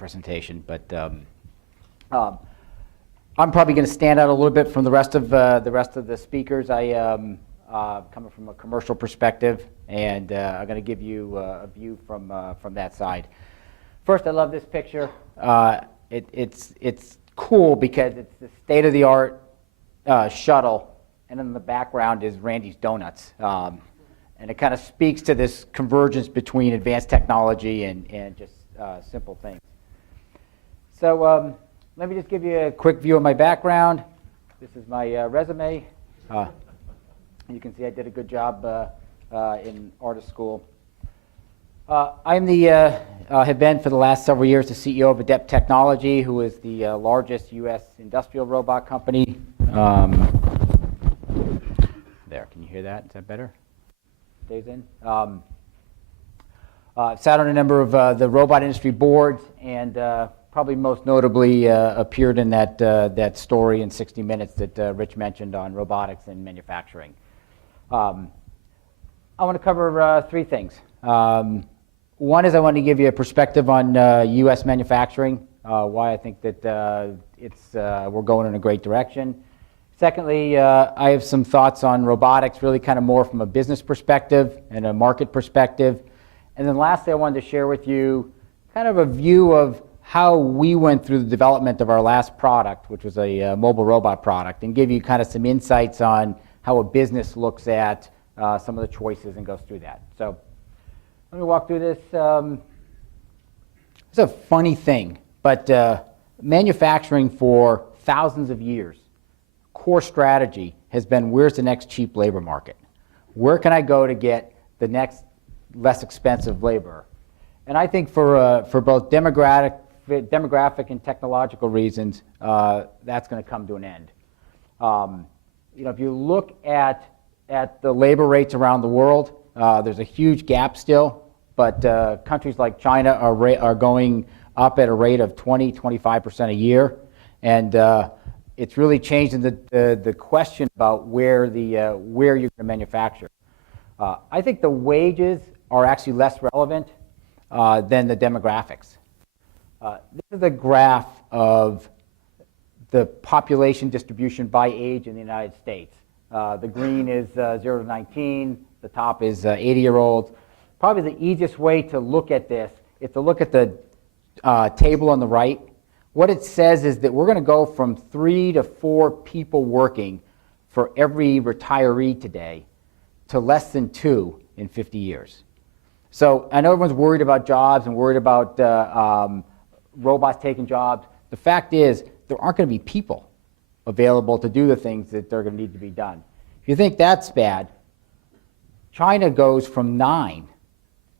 presentation, but I'm probably going to stand out a little bit from the rest of the speakers. I coming from a commercial perspective, and I'm going to give you a view from that side. First, I love this picture. It's cool because it's the state-of-the-art shuttle, and in the background is Randy's Donuts. And it kind of speaks to this convergence between advanced technology and just simple things. So let me just give you a quick view of my background. This is my resume. You can see I did a good job in artist school. I'm have been for the last several years the CEO of Adept Technology, who is the largest U.S. industrial robot company. There, can you hear that? Is that better? Stays in. Sat on a number of the robot industry boards, and probably most notably appeared in that story in 60 Minutes that Rich mentioned on robotics and manufacturing. I want to cover three things. One is I want to give you a perspective on U.S. manufacturing, why I think that we're going in a great direction. Secondly, I have some thoughts on robotics, really kind of more from a business perspective and a market perspective. And then lastly, I wanted to share with you kind of a view of how we went through the development of our last product, which was a mobile robot product, and give you kind of some insights on how a business looks at some of the choices and goes through that. So let me walk through this. It's a funny thing, but manufacturing for thousands of years, core strategy has been, where's the next cheap labor market? Where can I go to get the next less expensive labor? And I think for both demographic and technological reasons, that's going to come to an end. If you look at the labor rates around the world, there's a huge gap still, but countries like China are going up at a rate of 20–25% a year, and it's really changing the question about where you're going to manufacture. I think the wages are actually less relevant than the demographics. This is a graph of the population distribution by age in the United States. The green is 0 to 19. The top is 80-year-olds. Probably the easiest way to look at this is to look at the table on the right. What it says is that we're going to go from 3 to 4 people working for every retiree today to less than 2 in 50 years. So I know everyone's worried about jobs and worried about robots taking jobs. The fact is, there aren't going to be people available to do the things that they're going to need to be done. If you think that's bad, China goes from 9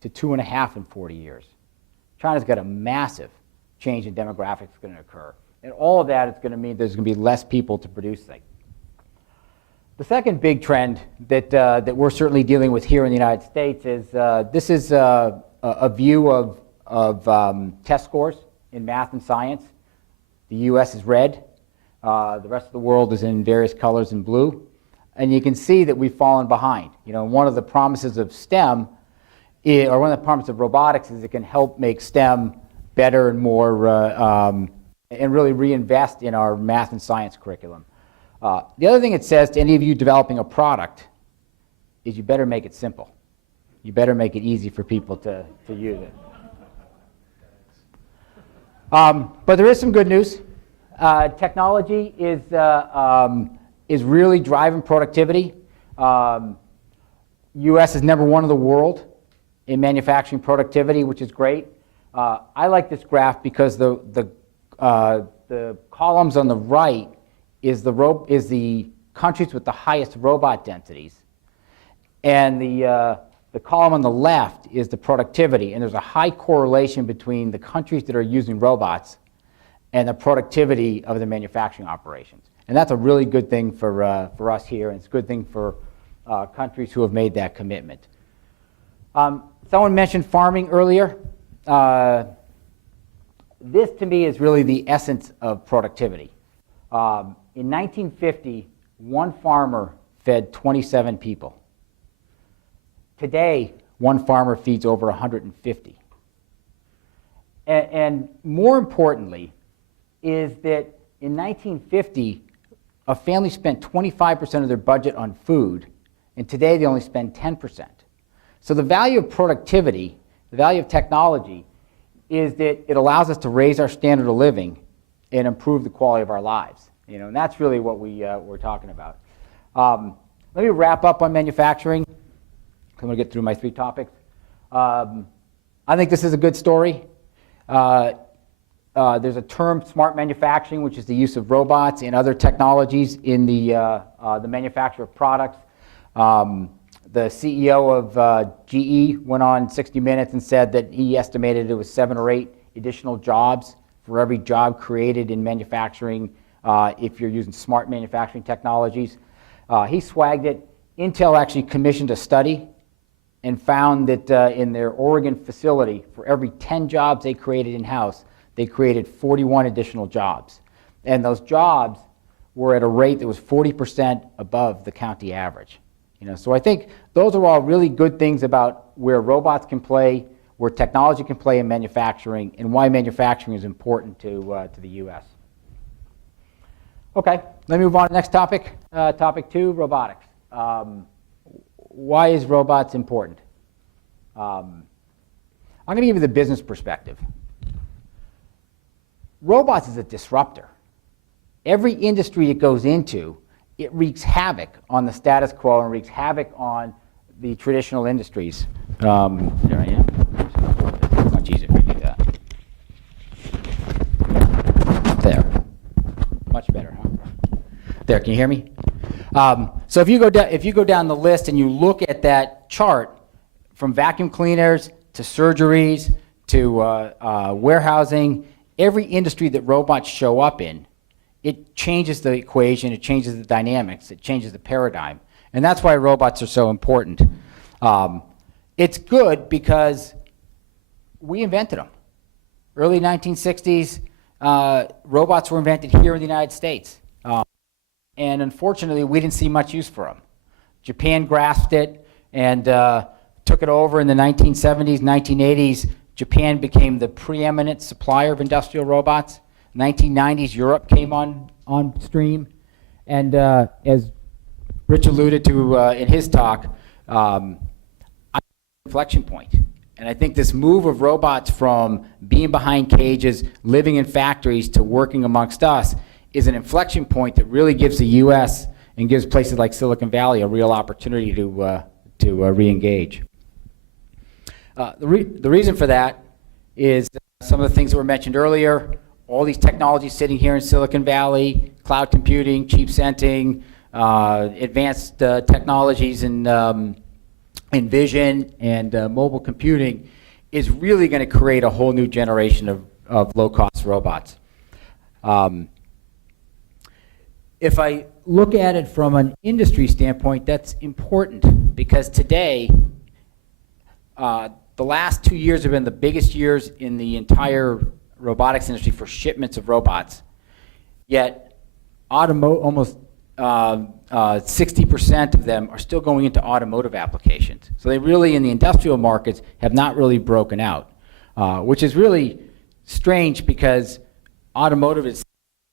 to 2.5 in 40 years. China's got a massive change in demographics going to occur. And all of that is going to mean there's going to be less people to produce things. The second big trend that we're certainly dealing with here in the United States is this is a view of test scores in math and science. The U.S. is red. The rest of the world is in various colors in blue. And you can see that we've fallen behind. One of the promises of STEM, or one of the promises of robotics, is it can help make STEM better and more, and really reinvest in our math and science curriculum. The other thing it says to any of you developing a product is you better make it simple. You better make it easy for people to use it. But there is some good news. Technology is really driving productivity. U.S. is #1 in the world in manufacturing productivity, which is great. I like this graph because the columns on the right is the countries with the highest robot densities, and the column on the left is the productivity. And there's a high correlation between the countries that are using robots and the productivity of the manufacturing operations. And that's a really good thing for us here, and it's a good thing for countries who have made that commitment. Someone mentioned farming earlier. This, to me, is really the essence of productivity. In 1950, one farmer fed 27 people. Today, one farmer feeds over 150. And more importantly is that in 1950, a family spent 25% of their budget on food, and today they only spend 10%. So the value of productivity, the value of technology, is that it allows us to raise our standard of living and improve the quality of our lives. And that's really what we're talking about. Let me wrap up on manufacturing. I'm going to get through my 3 topics. I think this is a good story. There's a term, smart manufacturing, which is the use of robots and other technologies in the manufacture of products. The CEO of GE went on 60 Minutes and said that he estimated it was 7 or 8 additional jobs for every job created in manufacturing if you're using smart manufacturing technologies. He swagged it. Intel actually commissioned a study and found that in their Oregon facility, for every 10 jobs they created in-house, they created 41 additional jobs. And those jobs were at a rate that was 40% above the county average. So I think those are all really good things about where robots can play, where technology can play in manufacturing, and why manufacturing is important to the U.S. Okay, let me move on to the next topic. Topic 2, robotics. Why is robots important? I'm going to give you the business perspective. Robots is a disruptor. Every industry it goes into, it wreaks havoc on the status quo and wreaks havoc on the traditional industries. There I am. It's much easier if I do that. There. Much better, huh? There, can you hear me? So if you go down the list and you look at that chart, from vacuum cleaners to surgeries to warehousing, every industry that robots show up in, it changes the equation, it changes the dynamics, it changes the paradigm. And that's why robots are so important. It's good because we invented them. Early 1960s, robots were invented here in the United States. And unfortunately, we didn't see much use for them. Japan grasped it and took it over in the 1970s, 1980s. Japan became the preeminent supplier of industrial robots. 1990s, Europe came on stream. And as Rich alluded to in his talk, inflection point. And I think this move of robots from being behind cages, living in factories, to working amongst us is an inflection point that really gives the U.S. and gives places like Silicon Valley a real opportunity to re-engage. The reason for that is some of the things that were mentioned earlier. All these technologies sitting here in Silicon Valley, cloud computing, cheap sensing, advanced technologies in vision and mobile computing is really going to create a whole new generation of low-cost robots. If I look at it from an industry standpoint, that's important because today, the last 2 years have been the biggest years in the entire robotics industry for shipments of robots. Yet, almost 60% of them are still going into automotive applications. So they really, in the industrial markets, have not really broken out, which is really strange because automotive is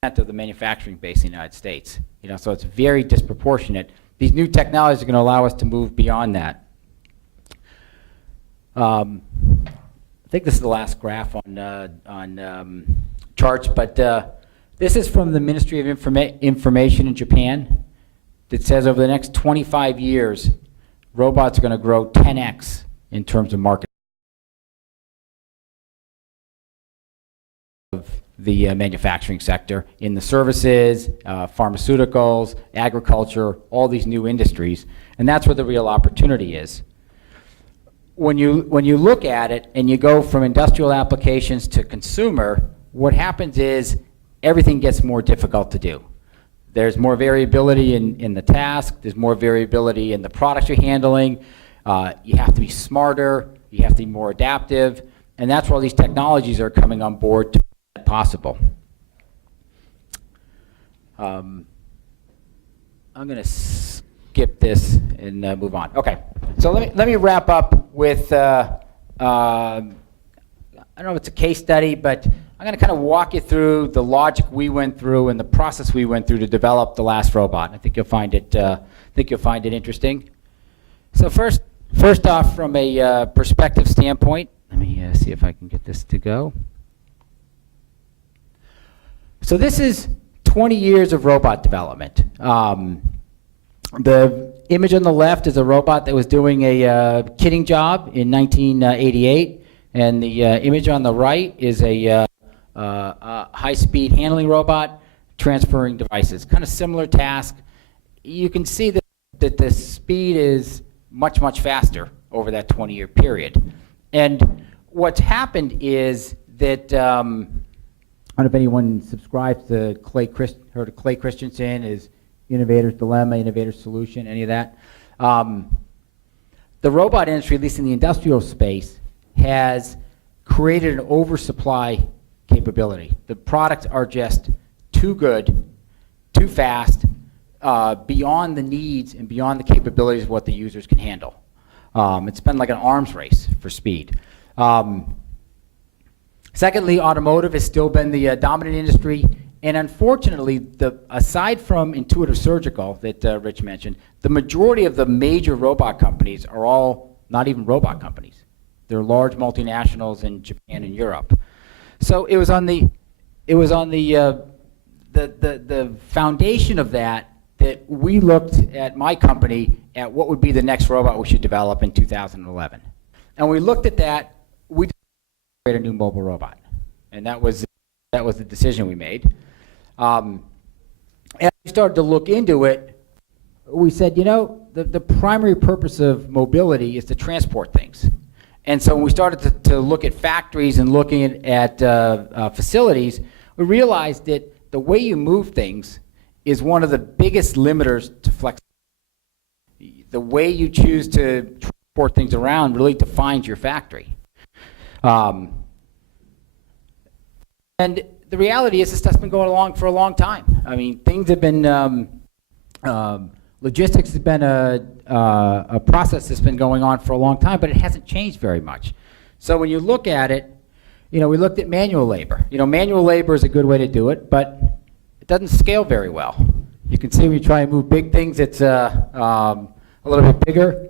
of the manufacturing base in the United States. So it's very disproportionate. These new technologies are going to allow us to move beyond that. I think this is the last graph on charts, but this is from the Ministry of Information in Japan that says over the next 25 years, robots are going to grow 10x in terms of market of the manufacturing sector in the services, pharmaceuticals, agriculture, all these new industries, and that's where the real opportunity is. When you look at it and you go from industrial applications to consumer, what happens is everything gets more difficult to do. There's more variability in the task, there's more variability in the products you're handling, you have to be smarter, you have to be more adaptive, and that's where all these technologies are coming on board to make that possible. I'm going to skip this and move on. Okay, so let me wrap up with I don't know if it's a case study, but I'm going to kind of walk you through the logic we went through and the process we went through to develop the last robot. I think you'll find it. Interesting. So first off, from a perspective standpoint, let me see if I can get this to go. So this is 20 years of robot development. The image on the left is a robot that was doing a kitting job in 1988, and the image on the right is a high-speed handling robot transferring devices. Kind of similar task. You can see that the speed is much, much faster over that 20-year period. And what's happened is that, I don't know if anyone subscribes to heard of Clay Christensen, his Innovator's Dilemma, Innovator's Solution, any of that. The robot industry, at least in the industrial space, has created an oversupply capability. The products are just too good, too fast, beyond the needs and beyond the capabilities of what the users can handle. It's been like an arms race for speed. Secondly, automotive has still been the dominant industry, and unfortunately, aside from Intuitive Surgical that Rich mentioned, the majority of the major robot companies are all not even robot companies. They're large multinationals in Japan and Europe. So it was on the foundation of that we looked at my company at what would be the next robot we should develop in 2011. And we looked at that, we created a new mobile robot. And that was the decision we made. As we started to look into it, we said, you know, the primary purpose of mobility is to transport things. And so when we started to look at factories and looking at facilities, we realized that the way you move things is one of the biggest limiters to flexibility. The way you choose to transport things around really defines your factory. And the reality is this stuff's been going along for a long time. I mean, things have been, logistics has been a process that's been going on for a long time, but it hasn't changed very much. So when you look at it, you know, we looked at manual labor. You know, manual labor is a good way to do it, but it doesn't scale very well. You can see when you try and move big things, it's a little bit bigger.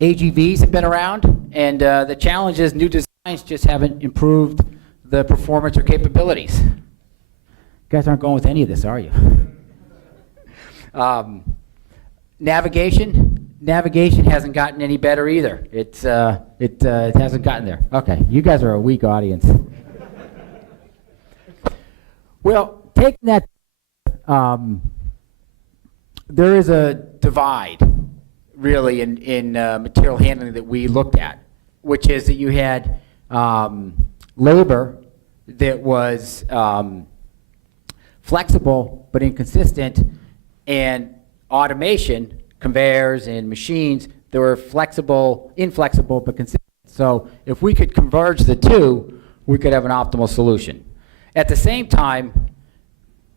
AGVs have been around, and the challenge is new designs just haven't improved the performance or capabilities. You guys aren't going with any of this, are you? Navigation hasn't gotten any better either. It hasn't gotten there. Okay, you guys are a weak audience. Well, taking that, there is a divide, really, in material handling that we looked at, which is that you had labor that was flexible but inconsistent, and automation, conveyors and machines that were inflexible but consistent. So if we could converge the two, we could have an optimal solution. At the same time,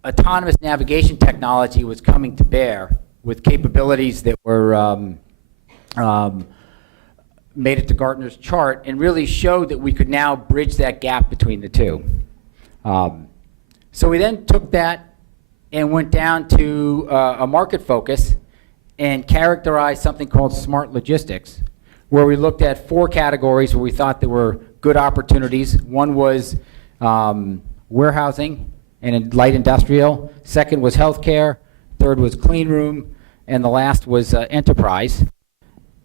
autonomous navigation technology was coming to bear with capabilities that were made it to Gartner's chart and really showed that we could now bridge that gap between the two. So we then took that and went down to a market focus and characterized something called smart logistics, where we looked at 4 categories where we thought there were good opportunities. One was warehousing and light industrial. Second was healthcare. Third was clean room. And the last was enterprise.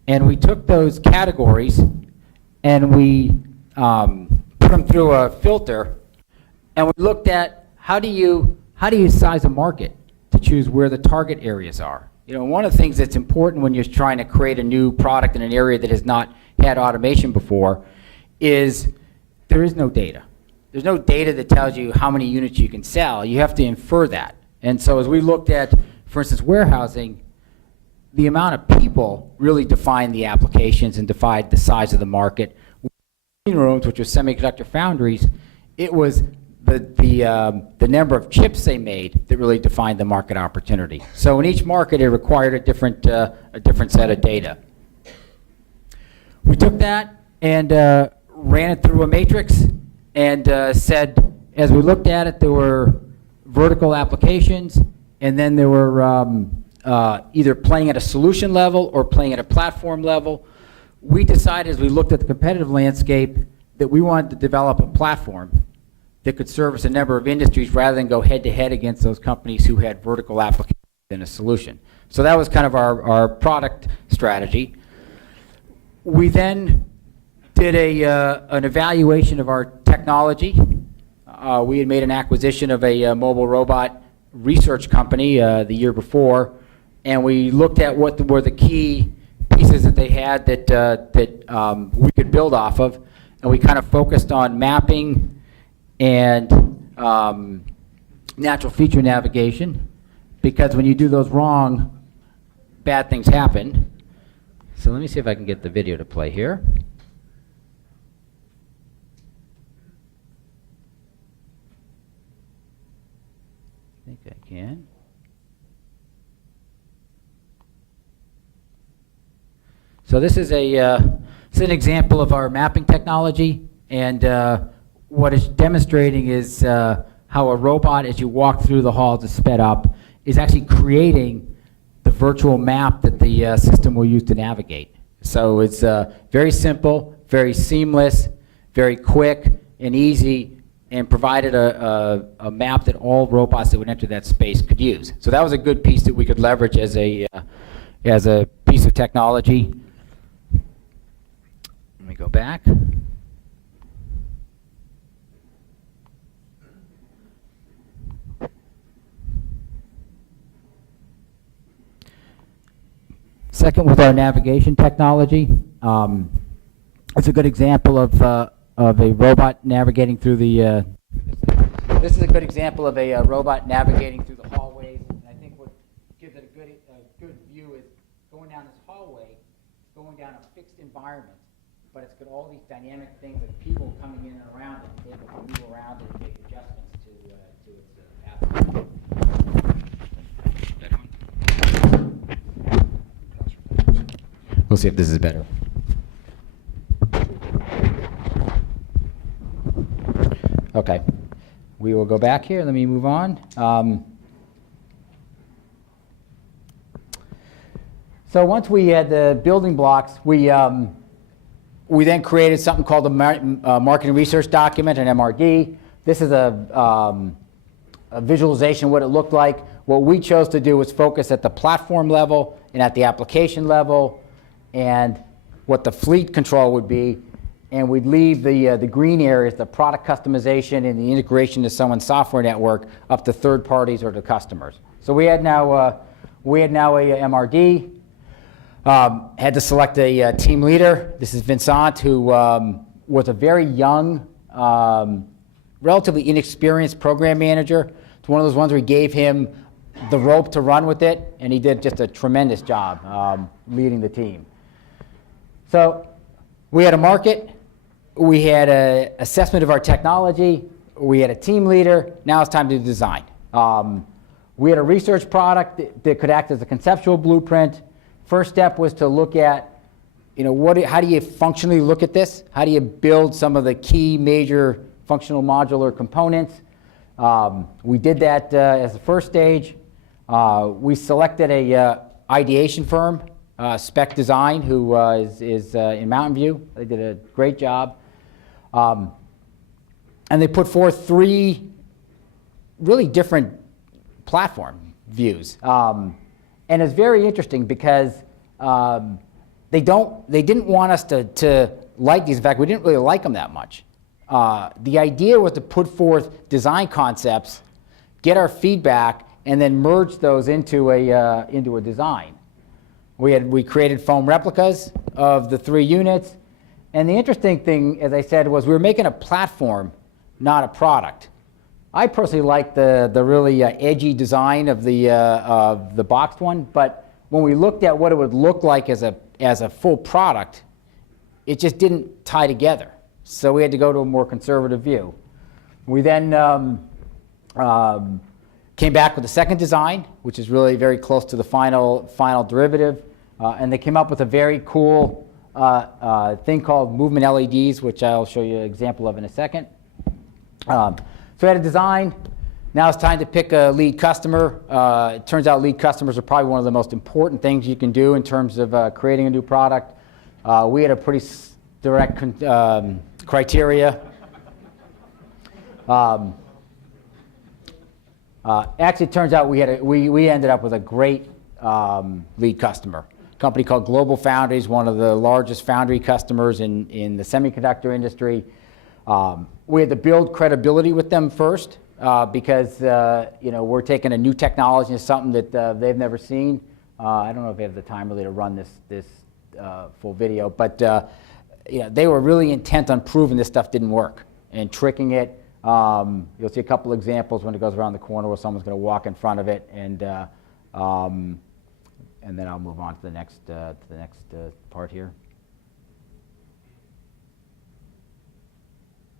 And we took those categories and we put them through a filter, and we looked at how do you size a market to choose where the target areas are. You know, one of the things that's important when you're trying to create a new product in an area that has not had automation before is there is no data. There's no data that tells you how many units you can sell. You have to infer that. And so as we looked at, for instance, warehousing, the amount of people really defined the applications and defined the size of the market. Clean rooms, which was semiconductor foundries, it was the number of chips they made that really defined the market opportunity. So in each market, it required a different set of data. We took that and ran it through a matrix and said, as we looked at it, there were vertical applications, and then there were either playing at a solution level or playing at a platform level. We decided, as we looked at the competitive landscape, that we wanted to develop a platform that could service a number of industries rather than go head-to-head against those companies who had vertical applications in a solution. So that was kind of our product strategy. We then did an evaluation of our technology. We had made an acquisition of a mobile robot research company the year before, and we looked at what were the key pieces that they had that we could build off of, and we kind of focused on mapping and natural feature navigation, because when you do those wrong, bad things happen. So let me see if I can get the video to play here. I think I can. So this is an example of our mapping technology, and what it's demonstrating is how a robot, as you walk through the halls, is sped up, is actually creating the virtual map that the system will use to navigate. So it's very simple, very seamless, very quick and easy, and provided a map that all robots that would enter that space could use. So that was a good piece that we could leverage as a piece of technology. Let me go back. Second, with our navigation technology, it's a good example of a robot navigating through the. This is a good example of a robot navigating through the hallways, and I think what gives it a good view is going down this hallway, going down a fixed environment, but it's got all these dynamic things like people coming in and around it, able to move around and make adjustments to its path. We'll see if this is better. Okay, we will go back here. Let me move on. So once we had the building blocks, we then created something called the marketing research document, an MRD. This is a visualization of what it looked like. What we chose to do was focus at the platform level and at the application level, and what the fleet control would be, and we'd leave the green areas, the product customization and the integration to someone's software network, up to third parties or to customers. So we had now a MRD. Had to select a team leader. This is Vincent, who was a very young, relatively inexperienced program manager. It's one of those ones where we gave him the rope to run with it, and he did just a tremendous job leading the team. So we had a market, we had an assessment of our technology, we had a team leader. Now it's time to design. We had a research product that could act as a conceptual blueprint. First step was to look at, how do you functionally look at this? How do you build some of the key major functional modular components? We did that as the first stage. We selected a ideation firm, Spec Design, who is in Mountain View. They did a great job. And they put forth 3 really different platform views. And it's very interesting because they didn't want us to like these. In fact, we didn't really like them that much. The idea was to put forth design concepts, get our feedback, and then merge those into a design. We created foam replicas of the 3 units, and the interesting thing, as I said, was we were making a platform, not a product. I personally like the really edgy design of the boxed one, but when we looked at what it would look like as a full product, it just didn't tie together. So we had to go to a more conservative view. We then came back with a second design, which is really very close to the final derivative, and they came up with a very cool thing called movement LEDs, which I'll show you an example of in a second. So we had a design. Now it's time to pick a lead customer. It turns out lead customers are probably one of the most important things you can do in terms of creating a new product. We had a pretty direct criteria. Actually, it turns out we ended up with a great lead customer. A company called Global Foundries, one of the largest foundry customers in the semiconductor industry. We had to build credibility with them first because we're taking a new technology into something that they've never seen. I don't know if we have the time really to run this full video, but they were really intent on proving this stuff didn't work and tricking it. You'll see a couple examples when it goes around the corner where someone's going to walk in front of it, and then I'll move on to the next part here.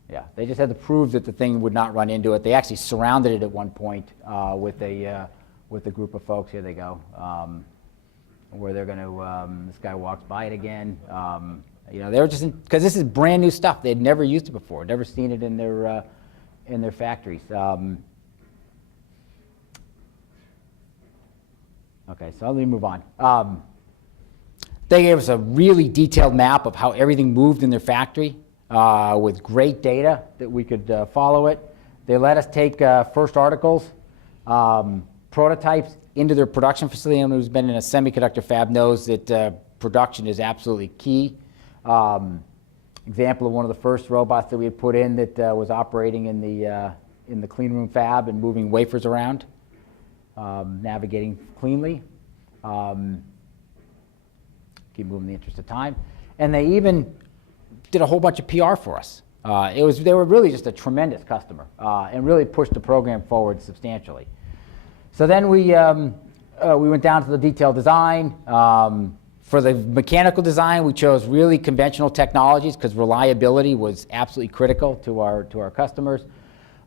Yeah, they just had to prove that the thing would not run into it. They actually surrounded it at one point with a group of folks. Here they go, where they're going to. This guy walks by it again. They were just because this is brand new stuff. They'd never used it before, never seen it in their factories. Okay, so let me move on. They gave us a really detailed map of how everything moved in their factory with great data that we could follow it. They let us take first articles, prototypes into their production facility. Anyone who's been in a semiconductor fab knows that production is absolutely key. Example of one of the first robots that we had put in that was operating in the clean room fab and moving wafers around, navigating cleanly. Keep moving in the interest of time. And they even did a whole bunch of PR for us. They were really just a tremendous customer and really pushed the program forward substantially. So then we went down to the detailed design. For the mechanical design, we chose really conventional technologies because reliability was absolutely critical to our customers.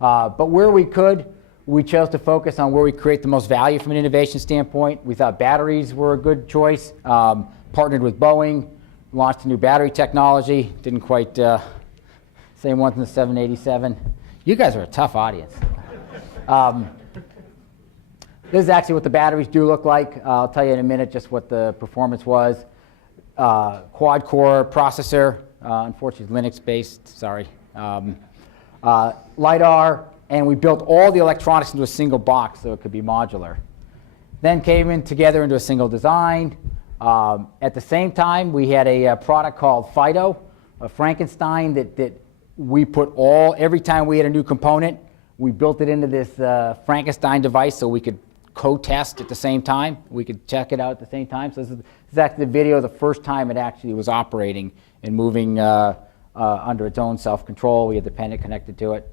But where we could, we chose to focus on where we create the most value from an innovation standpoint. We thought batteries were a good choice. Partnered with Boeing, launched a new battery technology. Didn't quite same ones in the 787. You guys are a tough audience. This is actually what the batteries do look like. I'll tell you in a minute just what the performance was. Quad-core processor, unfortunately Linux-based, sorry. LiDAR, and we built all the electronics into a single box so it could be modular. Then came in together into a single design. At the same time, we had a product called Fido, a Frankenstein that we put every time we had a new component, we built it into this Frankenstein device so we could co-test at the same time. We could check it out at the same time. So this is actually the video the first time it actually was operating and moving under its own self-control. We had the pendant connected to it.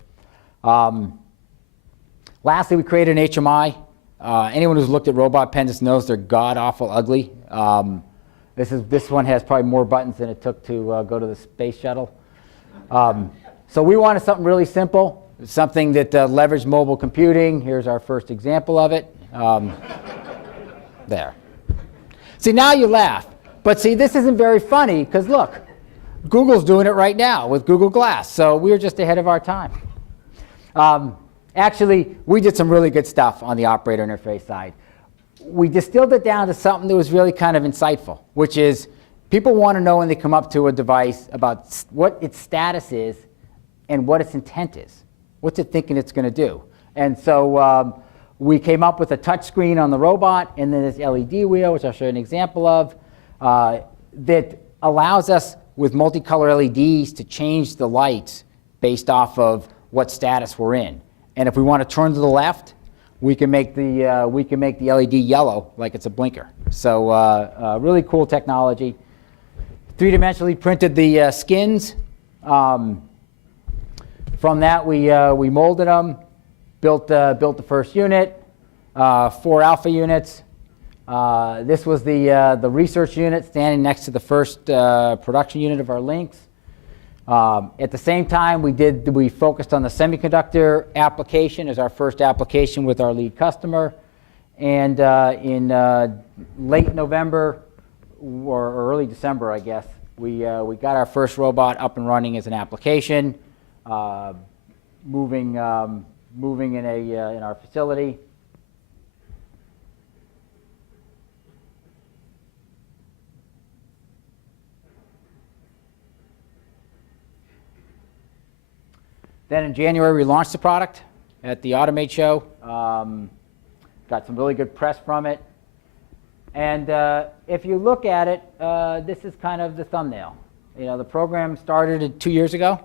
Lastly, we created an HMI. Anyone who's looked at robot pendants knows they're god-awful ugly. This one has probably more buttons than it took to go to the space shuttle. So we wanted something really simple, something that leveraged mobile computing. Here's our first example of it. There. See, now you laugh. But see, this isn't very funny because look, Google's doing it right now with Google Glass. So we were just ahead of our time. Actually, we did some really good stuff on the operator interface side. We distilled it down to something that was really kind of insightful, which is people want to know when they come up to a device about what its status is and what its intent is. What's it thinking it's going to do? And so we came up with a touch screen on the robot and then this LED wheel, which I'll show you an example of, that allows us with multicolor LEDs to change the lights based off of what status we're in. And if we want to turn to the left, we can make the LED yellow like it's a blinker. So really cool technology. Three-dimensionally printed the skins. From that, we molded them, built the first unit, 4 alpha units. This was the research unit standing next to the first production unit of our links. At the same time, we focused on the semiconductor application as our first application with our lead customer. And in late November, or early December, I guess, We got our first robot up and running as an application, moving in our facility. Then in January, we launched the product at the Automate show. Got some really good press from it. And if you look at it, this is kind of the thumbnail. You know, the program started 2 years ago.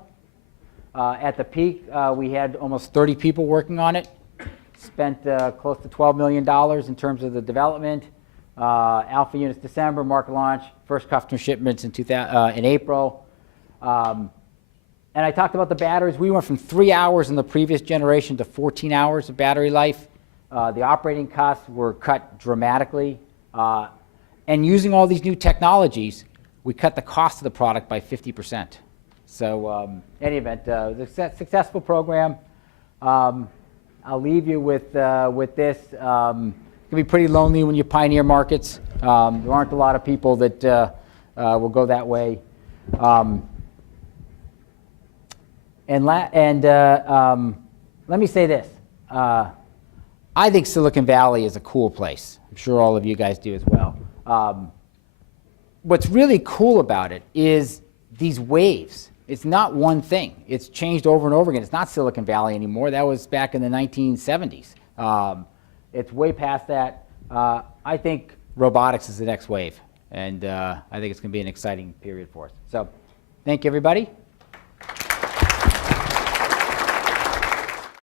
At the peak, we had almost 30 people working on it. Spent close to $12 million in terms of the development. Alpha units December, market launch, first customer shipments in April. And I talked about the batteries. We went from 3 hours in the previous generation to 14 hours of battery life. The operating costs were cut dramatically. And using all these new technologies, we cut the cost of the product by 50%. So in any event, the successful program. I'll leave you with this. It can be pretty lonely when you pioneer markets. There aren't a lot of people that will go that way. And let me say this. I think Silicon Valley is a cool place. I'm sure all of you guys do as well. What's really cool about it is these waves. It's not one thing. It's changed over and over again. It's not Silicon Valley anymore. That was back in the 1970s. It's way past that. I think robotics is the next wave. And I think it's going to be an exciting period for us. So thank you, everybody.